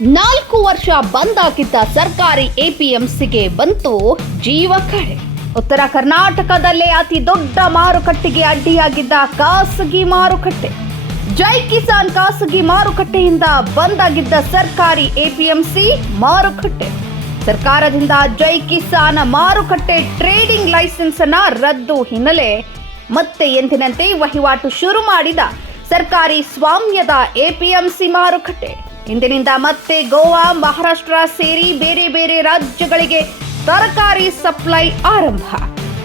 ನಾಲ್ಕು ವರ್ಷ ಬಂದ್ ಆಗಿದ್ದ ಸರ್ಕಾರಿ ಎಪಿಎಂಸಿಗೆ ಬಂತು ಜೀವ ಕಡೆ. ಉತ್ತರ ಕರ್ನಾಟಕದಲ್ಲೇ ಅತಿ ದೊಡ್ಡ ಮಾರುಕಟ್ಟೆಗೆ ಅಡ್ಡಿಯಾಗಿದ್ದ ಖಾಸಗಿ ಮಾರುಕಟ್ಟೆ. ಜೈ ಕಿಸಾನ್ ಖಾಸಗಿ ಮಾರುಕಟ್ಟೆಯಿಂದ ಬಂದ್ ಆಗಿದ್ದ ಸರ್ಕಾರಿ ಎಪಿಎಂಸಿ ಮಾರುಕಟ್ಟೆ. ಸರ್ಕಾರದಿಂದ ಜೈ ಕಿಸಾನ್ ಮಾರುಕಟ್ಟೆ ಟ್ರೇಡಿಂಗ್ ಲೈಸೆನ್ಸ್ ಅನ್ನ ರದ್ದು ಹಿನ್ನೆಲೆ ಮತ್ತೆ ಎಂದಿನಂತೆ ವಹಿವಾಟು ಶುರು ಮಾಡಿದ ಸರ್ಕಾರಿ ಸ್ವಾಮ್ಯದ ಎಪಿಎಂಸಿ ಮಾರುಕಟ್ಟೆ. ಇಂದಿನಿಂದ ಮತ್ತೆ ಗೋವಾ, ಮಹಾರಾಷ್ಟ್ರ ಸೇರಿ ಬೇರೆ ಬೇರೆ ರಾಜ್ಯಗಳಿಗೆ ತರಕಾರಿ ಸಪ್ಲೈ ಆರಂಭ.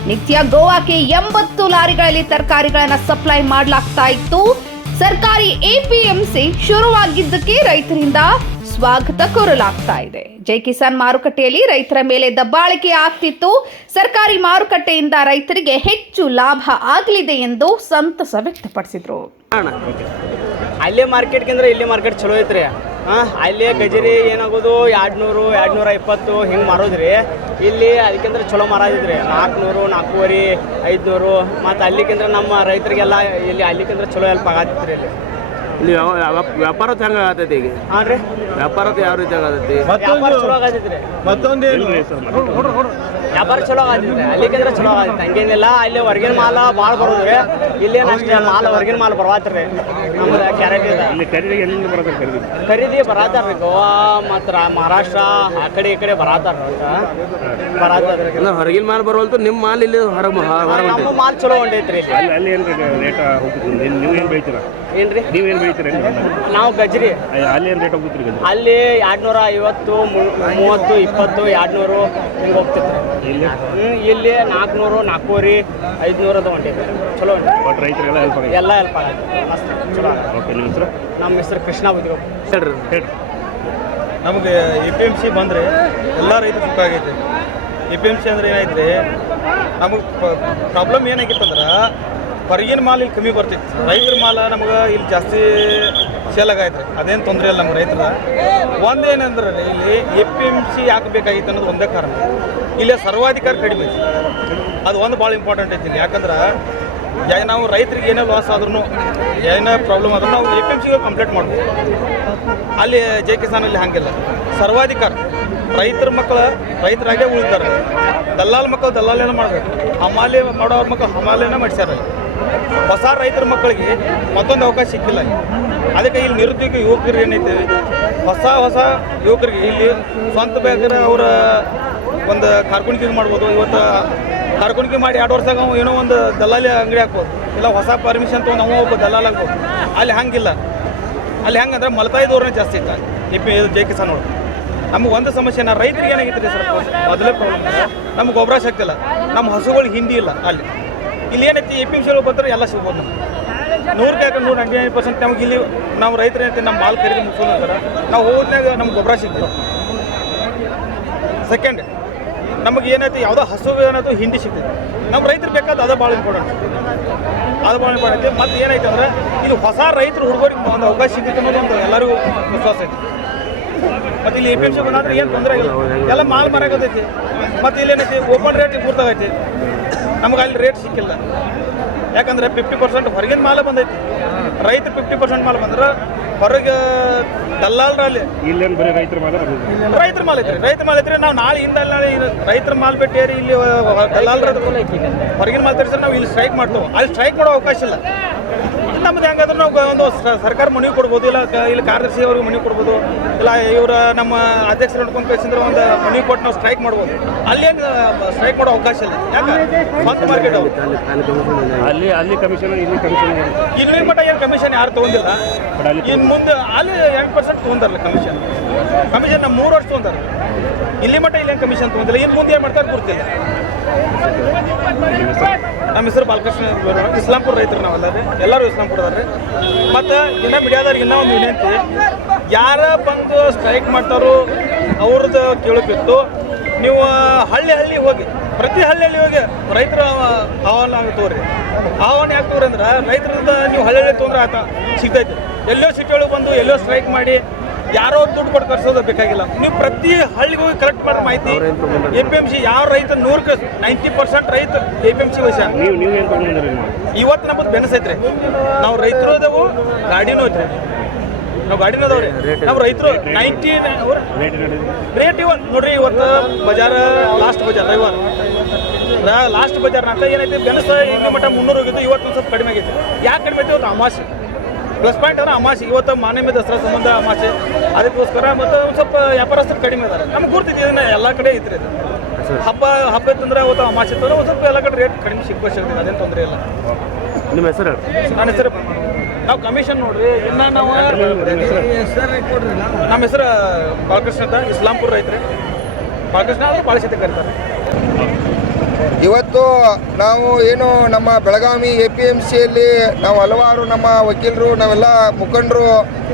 ನಿತ್ಯ ಗೋವಾಕ್ಕೆ ಎಂಬತ್ತು ಲಾರಿಗಳಲ್ಲಿ ತರಕಾರಿಗಳನ್ನ ಸಪ್ಲೈ ಮಾಡಲಾಗ್ತಾ ಇತ್ತು. ಸರ್ಕಾರಿ ಎಪಿಎಂಸಿ ಶುರುವಾಗಿದ್ದಕ್ಕೆ ರೈತರಿಂದ ಸ್ವಾಗತ ಕೋರಲಾಗ್ತಾ ಇದೆ. ಜೈ ಕಿಸಾನ್ ಮಾರುಕಟ್ಟೆಯಲ್ಲಿ ರೈತರ ಮೇಲೆ ದಬ್ಬಾಳಿಕೆ ಆಗ್ತಿತ್ತು. ಸರ್ಕಾರಿ ಮಾರುಕಟ್ಟೆಯಿಂದ ರೈತರಿಗೆ ಹೆಚ್ಚು ಲಾಭ ಆಗಲಿದೆ ಎಂದು ಸಂತಸ ವ್ಯಕ್ತಪಡಿಸಿದರು. ಅಲ್ಲೇ ಮಾರ್ಕೆಟ್ಗಿಂದ್ರೆ ಇಲ್ಲಿ ಮಾರ್ಕೆಟ್ ಚಲೋ ಐತ್ರಿ. ಅಲ್ಲೇ ಗಜರಿ ಏನಾಗೋದು? ಎರಡು ನೂರು ಎರಡು ನೂರ ಇಪ್ಪತ್ತು ಹಿಂಗೆ ಮಾರೋದ್ರಿ. ಇಲ್ಲಿ ಅದಕ್ಕಿಂತ ಚಲೋ ಮಾರಾದಿದ್ರಿ. ನಾಲ್ಕುನೂರು ನಾಲ್ಕೂವರೆ ಐದುನೂರು. ಮತ್ತು ಅಲ್ಲಿಗಿಂತ ನಮ್ಮ ರೈತರಿಗೆಲ್ಲ ಇಲ್ಲಿ ಅಲ್ಲಿಗಿಂತ ಚಲೋ ಹೆಲ್ಪ್ ಆಗತ್ತಿತ್ರಿ ಇಲ್ಲಿ. ಇಲ್ಲಿ ವ್ಯಾಪಾರದ ಹೆಂಗ ಆಗತೈತಿ ಈಗ? ಹಾಂ ರೀ. ವ್ಯಾಪಾರದ ಯಾವ ರೀತಿ ಆಗತೈತಿ? ಮತ್ತೊಂದು ಚಲೋ ಆಗತ್ತಿತ್ರಿ ಮತ್ತೊಂದೇನು ವ್ಯಾಪಾರ ಚಲೋ ಆಗತ್ತಿದ್ರಿ ಅಲ್ಲಿಕಂದ್ರೆ ಚಲೋ ಆಗುತ್ತೆ. ಹಂಗೇನಿಲ್ಲ ಅಲ್ಲಿ ಹೊರಗಿನ ಮಾಲ ಭಾಳ ಬರೋದ್ರಿ. ಇಲ್ಲೇನು ಅಷ್ಟೇ ಮಾಲ್ ಹೊರಗಿನ ಮಾಲ್ ಬರವಾತ್ರಿ. ನಮ್ದು ಕ್ಯಾರೆಟ್ ಇದೆ. ಇಲ್ಲಿ ಖರೀದಿ ಎಲ್ಲಿಂದ ಬರೋದು ಖರೀದಿ? ಖರೀದಿ ಬರಾತಾರ ರೀ ಗೋವಾ ಮತ್ತು ಮಹಾರಾಷ್ಟ್ರ ಆ ಕಡೆ ಈ ಕಡೆ ಬರಾತಾರ ಬರಾತಾರ ಅಂದ್ರೆ ಹೊರಗಿನ ಮಾಲ್ ಬರುವಂತ ನಿಮ್ಮ ಮಾಲ್ ಇಲ್ಲಿ ಹೊರಗೆ ನಮ್ಮ ಮಾಲ್ ಚಲೋ ಹೊಂಟೈತ್ರಿ. ಇಲ್ಲಿ ಅಲ್ಲಿ ಅಲ್ಲಿ ಏನು ರೇಟ್ ನೀವು ಏನು ಬೆಳಿತೀರ? ಏನ್ರಿ? ನೀವೇನು ಬೆಳಿತೀರ ನಾವು ಗಜ್ರಿ. ಅಲ್ಲಿ ಏನು ರೇಟ್ ಹೋಗ್ತೀರಿ ಅಲ್ಲಿ ಎರಡ್ನೂರ ಐವತ್ತು ಮೂವತ್ತು ಇಪ್ಪತ್ತು ಎರಡ್ನೂರು ಹಿಂಗೆ ಹೋಗ್ತೈತ್ರಿ. ಇಲ್ಲಿ ನಾಲ್ಕುನೂರು ನಾಲ್ಕೂವರೆ ಐದುನೂರದು ಹೊಂಟೈತ್ರಿ ಚಲೋ ಬಟ್ ರೈತರಿಗೆಲ್ಲ ಹೆಲ್ಪ್ ಆಗಿದೆ ಎಲ್ಲ ಹೆಲ್ಪ್ ಆಗುತ್ತೆ. ಮಸ್ತ್ ಚಲೋ ಆಗತ್ತೆ. ಓಕೆ ನಿಮ್ಮ ಹೆಸರು? ನಮ್ಮ ಹೆಸರು ಕೃಷ್ಣ ಬುದ್ಧಿಗೋ ಹೇಳ್ರಿ. ಹೇಳಿ. ನಮಗೆ ಎ ಪಿ ಎಂ ಸಿ ಬಂದರೆ ಎಲ್ಲ ರೈತರು ಸುಖ ಆಗೈತೆ. ಎ ಪಿ ಎಂ ಸಿ ಅಂದ್ರೆ ಏನಾಯ್ತು ನಮಗೆ ಪ್ರಾಬ್ಲಮ್ ಏನಾಗಿತ್ತಂದ್ರೆ ಹೊರಗಿನ ಮಾಲ್ ಇಲ್ಲಿ ಕಮ್ಮಿ ಬರ್ತಿತ್ತು. ರೈತರ ಮಾಲ ನಮಗೆ ಇಲ್ಲಿ ಜಾಸ್ತಿ ಸೇಲ್ ಆಗೈತ್ರಿ ಅದೇನು ತೊಂದರೆ ಇಲ್ಲ ನಮ್ಮ ರೈತರ ಒಂದೇನಂದ್ರೆ ಇಲ್ಲಿ ಎ ಪಿ ಎಂ ಸಿ ಯಾಕೆ ಬೇಕಾಗಿತ್ತು ಅನ್ನೋದು ಒಂದೇ ಕಾರಣ. ಇಲ್ಲೇ ಸರ್ವಾಧಿಕಾರ ಕಡಿಮೆ ಅದು ಒಂದು ಭಾಳ ಇಂಪಾರ್ಟೆಂಟ್ ಐತಿ ಯಾಕಂದ್ರೆ, ಯಾ ನಾವು ರೈತರಿಗೆ ಏನೇ ಲಾಸ್ ಆದ್ರೂ ಏನೇ ಪ್ರಾಬ್ಲಮ್ ಆದ್ರೂ ನಾವು ಎ ಪಿ ಎಂ ಸಿಗೆ ಕಂಪ್ಲೇಂಟ್ ಮಾಡ್ಬೋದು. ಅಲ್ಲಿ ಜೈ ಕಿಸಾನಲ್ಲಿ ಹಂಗಿಲ್ಲ ಸರ್ವಾಧಿಕಾರ. ರೈತರ ಮಕ್ಕಳು ರೈತರಾಗೇ ಉಳಿತಾರೆ. ದಲ್ಲಾಲ್ ಮಕ್ಕಳು ದಲ್ಲಾಲೇನ ಮಾಡಬೇಕು. ಹಮಾಲಿ ಮಾಡೋರ ಮಕ್ಕಳು ಹಮಾಲೇನ ಮಾಡಿಸ್ಯಾರ ಹೊಸ ರೈತರ ಮಕ್ಕಳಿಗೆ ಮತ್ತೊಂದು ಅವಕಾಶ ಸಿಕ್ಕಿಲ್ಲ. ಅದಕ್ಕೆ ಇಲ್ಲಿ ನಿರುದ್ಯೋಗ ಯುವಕರು ಏನೈತೆ? ಹೊಸ ಹೊಸ ಯುವಕರಿಗೆ ಇಲ್ಲಿ ಸ್ವಂತ ಬೇಕಾದ್ರೆ ಅವರ ಒಂದು ಕಾರ್ಕುಣಿಕೆ ಮಾಡ್ಬೋದು. ಇವತ್ತು ಕಾರ್ಕುಣಿಕೆ ಮಾಡಿ ಎರಡು ವರ್ಷದಾಗ ಏನೋ ಒಂದು ದಲ್ಲಾಳಿ ಅಂಗಡಿ ಹಾಕ್ಬೋದು. ಇಲ್ಲ ಹೊಸ ಪರ್ಮಿಷನ್ ತೊಗೊಂಡು ನಾವು ಒಬ್ಬ ದಲ್ಲಾಲ್ ಆಗ್ಬೋದು. ಅಲ್ಲಿ ಹಂಗಿಲ್ಲ. ಅಲ್ಲಿ ಹೆಂಗಂದ್ರೆ ಮಲತಾಯಿ ಜಾಸ್ತಿ ಇತ್ತು ಪಿ ಜೈ ಕಿಸಾನ್ ಅವರು. ನಮ್ಗೆ ಒಂದು ಸಮಸ್ಯೆ ನಾ ರೈತರಿಗೆ ಏನಾಗಿತ್ತು ರೀ ಸರ್? ಮೊದಲೇ ಪ್ರಾಬ್ಲಮ್ ನಮ್ಗೆ ಗೊಬ್ಬರ ಸಿಗ್ತಿಲ್ಲ ನಮ್ಮ ಹಸುಗಳು ಹಿಂದಿ ಇಲ್ಲ ಅಲ್ಲಿ. ಇಲ್ಲಿ ಏನೈತಿ? ಎ ಪಿ ಎಂ ಸಿ ಒಳಗೆ ಬರ್ತಾರೆ ಎಲ್ಲ ಸಿಗ್ಬೋದು ನೂರಕ್ಕೆ ನೂರ ನೈನ್ ಪರ್ಸೆಂಟ್ ನಮ್ಗೆ ಇಲ್ಲಿ ನಾವು ರೈತರು ಏನೈತಿ ನಮ್ಮ ಮಾಲ್ ಖರೀದಿ ಮುಗಿಸೋದು ಅಂತಾರೆ. ನಾವು ಹೋದ್ನಾಗ ನಮ್ಗೆ ಗೊಬ್ಬರ ಸಿಗ್ತದೆ ಸೆಕೆಂಡ್ ನಮಗೆ ಏನೈತಿ ಯಾವುದೋ ಹಸು ಏನಾಯ್ತು, ಹಿಂಡಿ ಸಿಗ್ತದೆ. ನಮ್ಮ ರೈತರು ಬೇಕಾದ ಅದು ಭಾಳ ಇಂಪಾರ್ಟೆಂಟ್ ಅದು ಭಾಳ ಇಂಪಾರ್ಟೆಂಟ್ ಮತ್ತು ಏನೈತೆ ಅಂದ್ರೆ ಇದು ಹೊಸ ರೈತರು ಹುಡುಗರಿಗೆ ಒಂದು ಅವಕಾಶ ಸಿಗುತ್ತೆ ಅನ್ನೋದು ಒಂದು ಎಲ್ಲರಿಗೂ ವಿಶ್ವಾಸ ಐತಿ. ಮತ್ತು ಇಲ್ಲಿ ಎ ಪಿ ಎಂ ಸಿ ಬಂದ್ರೆ ಏನು ತೊಂದರೆ ಆಗಿಲ್ಲ. ಎಲ್ಲ ಮಾಲ್ ಮರಾಗತೈತಿ ಮತ್ತು ಇಲ್ಲಿ ಏನೈತಿ ಓಪನ್ ರೇಟ್ ಪೂರ್ತಾಗೈತಿ ನಮ್ಗೆ ಅಲ್ಲಿ ರೇಟ್ ಸಿಕ್ಕಿಲ್ಲ. ಯಾಕಂದ್ರೆ ಫಿಫ್ಟಿ ಪರ್ಸೆಂಟ್ ಹೊರಗಿನ ಮಾಲ ಬಂದೈತಿ. ರೈತ ಫಿಫ್ಟಿ ಪರ್ಸೆಂಟ್ ಮಾಲ್ ಬಂದ್ರೆ ಹೊರಗೆ ದಲ್ಲಾಳರಲ್ಲಿ. ಇಲ್ಲೇನು ಬರೀ ರೈತರ ಮಾಲ ರೈತರ ಮಾಲ್ ಐತ್ರಿ ರೈತರ ಮಾಲ್ ಐತ್ರಿ. ನಾವು ನಾಳೆ ಹಿಂದೆ ನಾಳೆ ಇದು ರೈತರ ಮಾಲ್ ಬಿಟ್ಟು ಏರಿ ಇಲ್ಲಿ ದಲ್ಲಾಳರ ಹೊರಗಿನ ಮಾಲ್ ತರಿಸಿದ್ರೆ ನಾವು ಇಲ್ಲಿ ಸ್ಟ್ರೈಕ್ ಮಾಡ್ತೇವೆ. ಅಲ್ಲಿ ಸ್ಟ್ರೈಕ್ ಮಾಡೋ ಅವಕಾಶ ಇಲ್ಲ. ನಮ್ದು ಹೆಂಗಾದ್ರೆ ನಾವು ಒಂದು ಸರ್ಕಾರ ಮನವಿ ಕೊಡ್ಬೋದು ಇಲ್ಲ ಕ- ಇಲ್ಲಿ ಕಾರ್ಯದರ್ಶಿ ಅವ್ರಿಗೆ ಮನವಿ ಕೊಡ್ಬೋದು ಇಲ್ಲ ಇವರ ನಮ್ಮ ಅಧ್ಯಕ್ಷರು ನೋಡ್ಕೊಂಡು ಕಳಿಸಿದ್ರೆ ಒಂದು ಮನವಿ ಕೊಟ್ಟು ನಾವು ಸ್ಟ್ರೈಕ್ ಮಾಡ್ಬೋದು. ಅಲ್ಲೇನು ಸ್ಟ್ರೈಕ್ ಮಾಡೋ ಅವಕಾಶ ಇಲ್ಲ. ಯಾಕೆ? ಸ್ವಂತ ಮಾರ್ಕೆಟ್ ಅಲ್ಲಿ ಅಲ್ಲಿ ಕಮಿಷನ್ ಅಲ್ಲಿ ಅಲ್ಲಿ ಇಲ್ಲಿ ಕಮಿಷನ್ ಇಲ್ಲಿ ಮಟ್ಟ ಏನು ಕಮಿಷನ್ ಯಾರು ತೊಗೊಂಡಿಲ್ಲ. ಇನ್ನು ಮುಂದೆ ಅಲ್ಲಿ ಎಂಟು ಪರ್ಸೆಂಟ್ ತೊಗೊಂಡಾರಲ್ಲ ಕಮಿಷನ್ ಕಮಿಷನ್ ನಮ್ಮ ಮೂರು ವರ್ಷ ತೊಗೊಂಡಾರ. ಇಲ್ಲಿ ಮಟ್ಟ ಇಲ್ಲಿ ಏನು ಕಮಿಷನ್ ತೊಗೊಂಡಿಲ್ಲ? ಇನ್ನು ಮುಂದೆ ಏನು ಮಾಡ್ತಾರೆ ಗೊತ್ತಿಲ್ಲ. ನಮ್ಮ ಹೆಸರು ಬಾಲಕೃಷ್ಣ. ಇಸ್ಲಾಂಪುರ ರೈತರು ನಾವೆಲ್ಲರೂ. ಎಲ್ಲರೂ ಇಸ್ಲಾಂಪುರದಾರೆ ಮತ್ತು ಇನ್ನ ಮೀಡಿಯಾದವ್ರಿಗೆ ಇನ್ನೂ ಒಂದು ವಿನಂತಿ. ಯಾರ ಬಂದು ಸ್ಟ್ರೈಕ್ ಮಾಡ್ತಾರೋ ಅವ್ರದ್ದು ಕೇಳಬೇಕಿತ್ತು ನೀವು ಹಳ್ಳಿ ಹಳ್ಳಿ ಹೋಗಿ. ಪ್ರತಿ ಹಳ್ಳಿಯಲ್ಲಿ ಹೋಗಿ ರೈತರ ಆಹ್ವಾನ ತೋರಿ ಆಹ್ವಾನ ಯಾಕೆ ತೋರಿ ಅಂದ್ರೆ ರೈತರಿಂದ ನೀವು ಹಳ್ಳಿ ಹಳ್ಳಿ ತೊಂದರೆ ಆತ ಸಿಗ್ತೈತೆ ಎಲ್ಲೋ ಸಿಟಿ ಒಳಗೆ ಬಂದು ಎಲ್ಲೋ ಸ್ಟ್ರೈಕ್ ಮಾಡಿ ಯಾರೋ ದುಡ್ಡು ಕೊಟ್ಟು ಕರ್ಸೋದು ಬೇಕಾಗಿಲ್ಲ. ನೀವು ಪ್ರತಿ ಹಳ್ಳಿಗೆ ಹೋಗಿ ಕಲೆಕ್ಟ್ ಮಾಡೋ ಮಾಹಿತಿ ಎ ಪಿ ಎಂ ಸಿ ಯಾವ ರೈತ ನೂರಕ್ಕೆ ನೈಂಟಿ ಪರ್ಸೆಂಟ್ ರೈತ ಎ ಪಿ ಎಂ ಸಿ ವಯಸ್ಸ ಇವತ್ತು ನಮ್ಮದು ಬೆನಸೈತ್ರಿ ನಾವು ರೈತರು ಅದಾವು ಗಾಡಿನೂ ಐತ್ರಿ. ನಾವು ಗಾಡಿನ ಅದಾವ್ರಿ. ನಾವು ರೈತರು ನೈಂಟಿ ರೇಟ್ ಇವತ್ತು ನೋಡ್ರಿ ಇವತ್ತು ಬಜಾರ್ ಲಾಸ್ಟ್ ಬಜಾರ್ ರವಿವಾರ. ಲಾಸ್ಟ್ ಬಜಾರ್ ನಾಕ ಏನೈತಿ ಬೆನಸ ಇಲ್ಲಿ ಮಟ್ಟ ಮುನ್ನೂರು ಹೋಗಿದ್ದು ಇವತ್ತು ಒಂದು ಸ್ವಲ್ಪ ಕಡಿಮೆ ಆಗೈತೆ ಯಾಕೆ ಕಡಿಮೆ ಐತಿ ಇವತ್ತು ಅಮಾಸೆ ಪ್ಲಸ್ ಪಾಯಿಂಟ್ ಅಂದ್ರೆ ಅಮಾಸೆ ಇವತ್ತು ಮಾನ್ಯ ದಸರಾ ಸಂಬಂಧ ಅಮಾಸೆ. ಅದಕ್ಕೋಸ್ಕರ ಮತ್ತು ಒಂದು ಸ್ವಲ್ಪ ವ್ಯಾಪಾರಸ್ಥರು ಕಡಿಮೆ ಇದಾರೆ. ನಮ್ಗೆ ಗುರ್ತಿದೆ ಇದನ್ನ ಎಲ್ಲ ಕಡೆ ಐತ್ರಿ ಅದು ಹಬ್ಬ ಹಬ್ಬ ಇತ್ತಂದ್ರೆ ಅವತ್ತು ಅಮಾಸೆ ಇತ್ತಂದ್ರೆ ಒಂದು ಸ್ವಲ್ಪ ಎಲ್ಲ ಕಡೆ ರೇಟ್ ಕಡಿಮೆ ಸಿಕ್ಕೋ ಸಿಗ್ತದೆ ಅದೇನು ತೊಂದರೆ ಇಲ್ಲ. ನಿಮ್ಮ ಹೆಸರು ನನ್ನ ಹೆಸರು ನಾವು ಕಮಿಷನ್ ನೋಡ್ರಿ. ಇನ್ನ ನಾವು ನಮ್ಮ ಹೆಸರು ಬಾಲಕೃಷ್ಣ ಅಂತ ಇಸ್ಲಾಂಪುರ ರೈತ್ರಿ. ಬಾಲಕೃಷ್ಣ ಅಂದ್ರೆ ಬಾಳಶೆಟ್ಟಿ ಕರೀತಾರೆ. ಇವತ್ತು ನಾವು ಏನು ನಮ್ಮ ಬೆಳಗಾವಿ ಎ ಪಿ ಎಂ ಸಿಯಲ್ಲಿ ನಾವು ಹಲವಾರು ನಮ್ಮ ವಕೀಲರು, ನಾವೆಲ್ಲ ಮುಖಂಡರು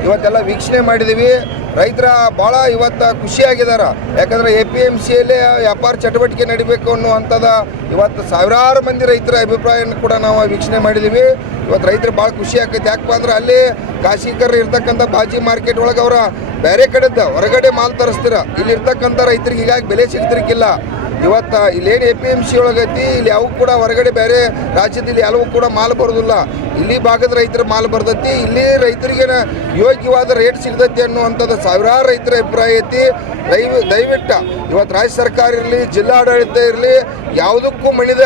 ಇವತ್ತೆಲ್ಲ ವೀಕ್ಷಣೆ ಮಾಡಿದ್ದೀವಿ ರೈತರ ಭಾಳ ಇವತ್ತು ಖುಷಿಯಾಗಿದ್ದಾರೆ ಯಾಕಂದರೆ ಎ ಪಿ ಎಂ ಸಿಯಲ್ಲಿ ವ್ಯಾಪಾರ ಚಟುವಟಿಕೆ ನಡಿಬೇಕು ಅನ್ನುವಂಥದ ಇವತ್ತು ಸಾವಿರಾರು ಮಂದಿ ರೈತರ ಅಭಿಪ್ರಾಯನ ಕೂಡ ನಾವು ವೀಕ್ಷಣೆ ಮಾಡಿದ್ದೀವಿ ಇವತ್ತು ರೈತರು ಭಾಳ ಖುಷಿ ಆಕೈತೆ. ಯಾಕಪ್ಪ ಅಂದ್ರೆ ಅಲ್ಲಿ ಕಾಶಿಕರ್ ಇರ್ತಕ್ಕಂಥ ಬಾಜಿ ಮಾರ್ಕೆಟ್ ಒಳಗೆ ಅವರ ಬೇರೆ ಕಡೆದ ಹೊರಗಡೆ ಮಾಲ್ ತರಿಸ್ತೀರ. ಇಲ್ಲಿ ಇರ್ತಕ್ಕಂಥ ರೈತರಿಗೆ ಹೀಗಾಗಿ ಬೆಲೆ ಸಿಗ್ತಿರ್ಕಿಲ್ಲ. ಇವತ್ತು ಇಲ್ಲೇನು ಎ ಪಿ ಎಂ ಸಿ ಒಳಗೈತಿ, ಇಲ್ಲಿ ಯಾವ ಕೂಡ ಹೊರಗಡೆ ಬೇರೆ ರಾಜ್ಯದಲ್ಲಿ ಎಲ್ಲವೂ ಕೂಡ ಮಾಲ್ ಬರೋದಿಲ್ಲ. ಇಲ್ಲಿ ಭಾಗದ ರೈತರ ಮಾಲ್ ಬರ್ತೈತಿ, ಇಲ್ಲಿ ರೈತರಿಗೆ ಯೋಗ್ಯವಾದ ರೇಟ್ ಸಿಗ್ತೈತಿ ಅನ್ನುವಂಥದ್ದು ಸಾವಿರಾರು ರೈತರ ಅಭಿಪ್ರಾಯ ಐತಿ. ದಯವಿ ದಯವಿಟ್ಟು, ಇವತ್ತು ರಾಜ್ಯ ಸರ್ಕಾರ ಇರಲಿ, ಜಿಲ್ಲಾಡಳಿತ ಇರಲಿ, ಯಾವುದಕ್ಕೂ ಮಣಿದ,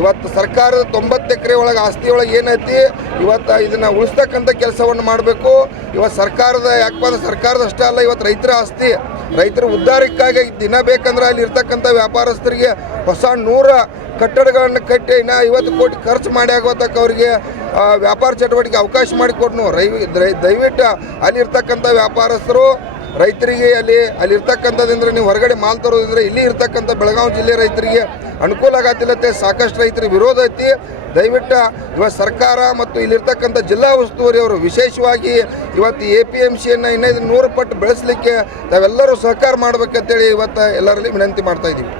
ಇವತ್ತು ಸರ್ಕಾರದ ತೊಂಬತ್ತು ಎಕರೆ ಒಳಗೆ ಆಸ್ತಿ ಒಳಗೆ ಏನೈತಿ, ಇವತ್ತು ಇದನ್ನು ಉಳಿಸ್ತಕ್ಕಂಥ ಕೆಲಸವನ್ನು ಮಾಡಬೇಕು. ಇವತ್ತು ಸರ್ಕಾರದ, ಯಾಕಪ್ಪ ಸರ್ಕಾರದ ಅಷ್ಟೇ ಅಲ್ಲ, ಇವತ್ತು ರೈತರ ಆಸ್ತಿ. ರೈತರ ಉದ್ಧಾರಕ್ಕಾಗಿ ದಿನ ಬೇಕಂದ್ರೆ ಅಲ್ಲಿ ಇರ್ತಕ್ಕಂಥ ವ್ಯಾಪಾರಸ್ಥರಿಗೆ ಹೊಸ ನೂರ ಕಟ್ಟಡಗಳನ್ನು ಕಟ್ಟಿ ಇನ್ನು ಐವತ್ತು ಕೋಟಿ ಖರ್ಚು ಮಾಡಿ ಆಗೋತಕ್ಕ ಅವರಿಗೆ ವ್ಯಾಪಾರ ಚಟುವಟಿಕೆ ಅವಕಾಶ ಮಾಡಿಕೊಡ್ನು. ರೈ ದಯ- ದಯವಿಟ್ಟು ಅಲ್ಲಿರ್ತಕ್ಕಂಥ ವ್ಯಾಪಾರಸ್ಥರು ರೈತರಿಗೆ ಅಲ್ಲಿ ಅಲ್ಲಿ ಇರ್ತಕ್ಕಂಥದ್ದಿಂದ್ರೆ ನೀವು ಹೊರಗಡೆ ಮಾಲ್ ತರೋದಿದ್ರೆ ಇಲ್ಲಿ ಇರ್ತಕ್ಕಂಥ ಬೆಳಗಾವಿ ಜಿಲ್ಲೆ ರೈತರಿಗೆ ಅನುಕೂಲ ಆಗತ್ತಿಲ್ಲತ್ತೆ ಸಾಕಷ್ಟು ರೈತರು ವಿರೋಧ ಐತಿ. ದಯವಿಟ್ಟು ಇವತ್ತು ಸರ್ಕಾರ ಮತ್ತು ಇಲ್ಲಿರ್ತಕ್ಕಂಥ ಜಿಲ್ಲಾ ಉಸ್ತುವಾರಿ ಅವರು ವಿಶೇಷವಾಗಿ ಇವತ್ತು ಎ ಪಿ ಎಂ ಸಿಯನ್ನು ಇನ್ನೈದು ನೂರು ಪಟ್ಟು ಬೆಳೆಸಲಿಕ್ಕೆ ತಾವೆಲ್ಲರೂ ಸಹಕಾರ ಮಾಡಬೇಕಂತೇಳಿ ಇವತ್ತು ಎಲ್ಲರಲ್ಲಿ ವಿನಂತಿ ಮಾಡ್ತಾ ಇದ್ದೀವಿ.